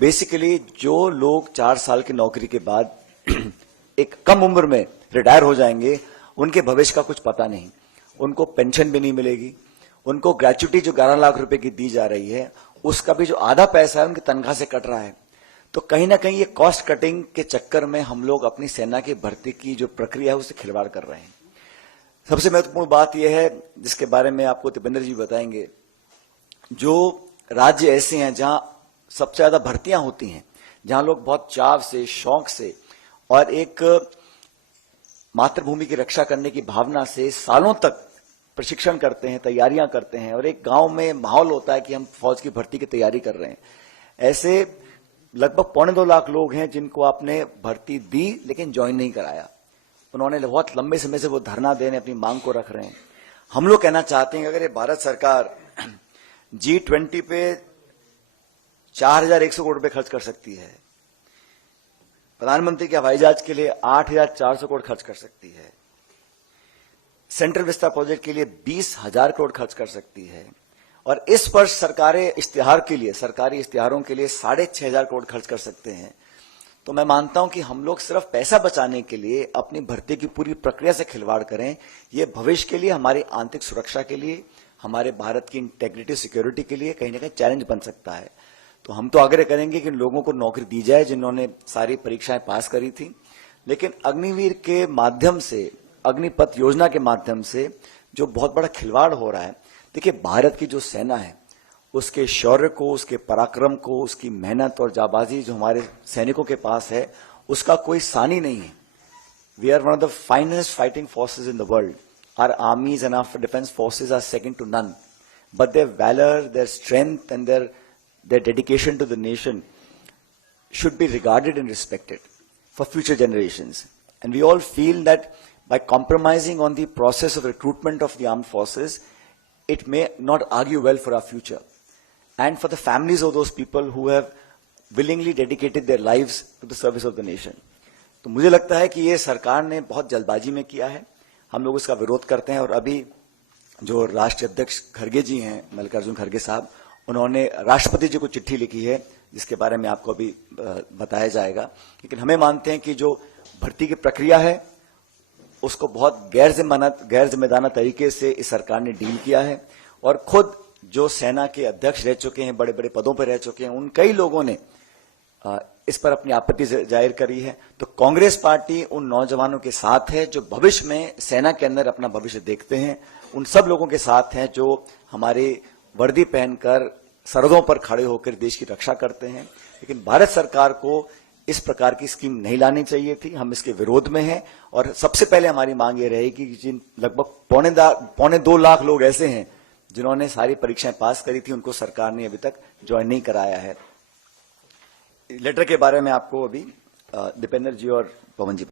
Basically जो लोग 4 साल की नौकरी के बाद एक कम उम्र में रिटायर हो जाएंगे, उनके भविष्य का कुछ पता नहीं, उनको पेंशन भी नहीं मिलेगी, उनको ग्रेच्युटी जो 11 लाख रुपए की दी जा रही है उसका भी जो आधा पैसा है उनकी तनख्वाह से कट रहा है। तो कहीं ना कहीं ये कॉस्ट कटिंग के चक्कर में हम लोग अपनी सेना की भर्ती की जो प्रक्रिया है उससे खिलवाड़ कर रहे हैं। सबसे महत्वपूर्ण बात यह है जिसके बारे में आपको दीपेंद्र जी बताएंगे, जो राज्य ऐसे हैं जहां सबसे ज्यादा भर्तियां होती हैं, जहां लोग बहुत चाव से, शौक से और एक मातृभूमि की रक्षा करने की भावना से सालों तक प्रशिक्षण करते हैं, तैयारियां करते हैं और एक गांव में माहौल होता है कि हम फौज की भर्ती की तैयारी कर रहे हैं। ऐसे लगभग 2.25 लाख लोग हैं जिनको आपने भर्ती दी लेकिन ज्वाइन नहीं कराया। उन्होंने बहुत लंबे समय से वो धरना देने अपनी मांग को रख रहे हैं। हम लोग कहना चाहते हैं कि अगर ये भारत सरकार G20 पे 4100 करोड़ रुपए खर्च कर सकती है, प्रधानमंत्री के हवाई जहाज के लिए 8400 करोड़ खर्च कर सकती है, सेंट्रल विस्ता प्रोजेक्ट के लिए 20,000 करोड़ खर्च कर सकती है और इस वर्ष सरकारी इश्तिहारों के लिए 6,500 करोड़ खर्च कर सकते हैं, तो मैं मानता हूं कि हम लोग सिर्फ पैसा बचाने के लिए अपनी भर्ती की पूरी प्रक्रिया से खिलवाड़ करें। ये भविष्य के लिए, हमारी आंतरिक सुरक्षा के लिए, हमारे भारत की इंटेग्रिटी सिक्योरिटी के लिए कहीं ना कहीं चैलेंज बन सकता है। तो हम तो आग्रह करेंगे कि लोगों को नौकरी दी जाए जिन्होंने सारी परीक्षाएं पास करी थी, लेकिन अग्निवीर के माध्यम से, अग्निपथ योजना के माध्यम से जो बहुत बड़ा खिलवाड़ हो रहा है, देखिए भारत की जो सेना है उसके शौर्य को, उसके पराक्रम को, उसकी मेहनत और जाबाजी जो हमारे सैनिकों के पास है उसका कोई सानी नहीं है। We are one of the finest fighting forces in the world. Our armies and our defense forces are second to none. But their valor, their strength and their dedication to the nation should be regarded and respected for future generations. And we all feel that by compromising on the process of recruitment of the armed forces, it may not argue well for our future. And for the families of those people who have willingly dedicated their lives to the service of the nation. तो मुझे लगता है कि ये सरकार ने बहुत जल्दबाजी में किया है, हम लोग इसका विरोध करते हैं। और अभी जो राष्ट्रीय अध्यक्ष खड़गे जी हैं, मल्लिकार्जुन खड़गे साहब, उन्होंने राष्ट्रपति जी को चिट्ठी लिखी है जिसके बारे में आपको अभी बताया जाएगा। लेकिन हमें मानते हैं कि जो भर्ती की प्रक्रिया है उसको बहुत गैर जिम्मेदाराना तरीके से इस सरकार ने डील किया है और खुद जो सेना के अध्यक्ष रह चुके हैं, बड़े बड़े पदों पर रह चुके हैं, उन कई लोगों ने इस पर अपनी आपत्ति जाहिर करी है। तो कांग्रेस पार्टी उन नौजवानों के साथ है जो भविष्य में सेना के अंदर अपना भविष्य देखते हैं, उन सब लोगों के साथ हैं जो हमारी वर्दी पहनकर सरहदों पर खड़े होकर देश की रक्षा करते हैं। लेकिन भारत सरकार को इस प्रकार की स्कीम नहीं लानी चाहिए थी, हम इसके विरोध में हैं। और सबसे पहले हमारी मांग ये रहेगी कि जिन लगभग 2.25 लाख लोग ऐसे हैं जिन्होंने सारी परीक्षाएं पास करी थी, उनको सरकार ने अभी तक ज्वाइन नहीं कराया है। लेटर के बारे में आपको अभी दीपेंद्र जी और पवन जी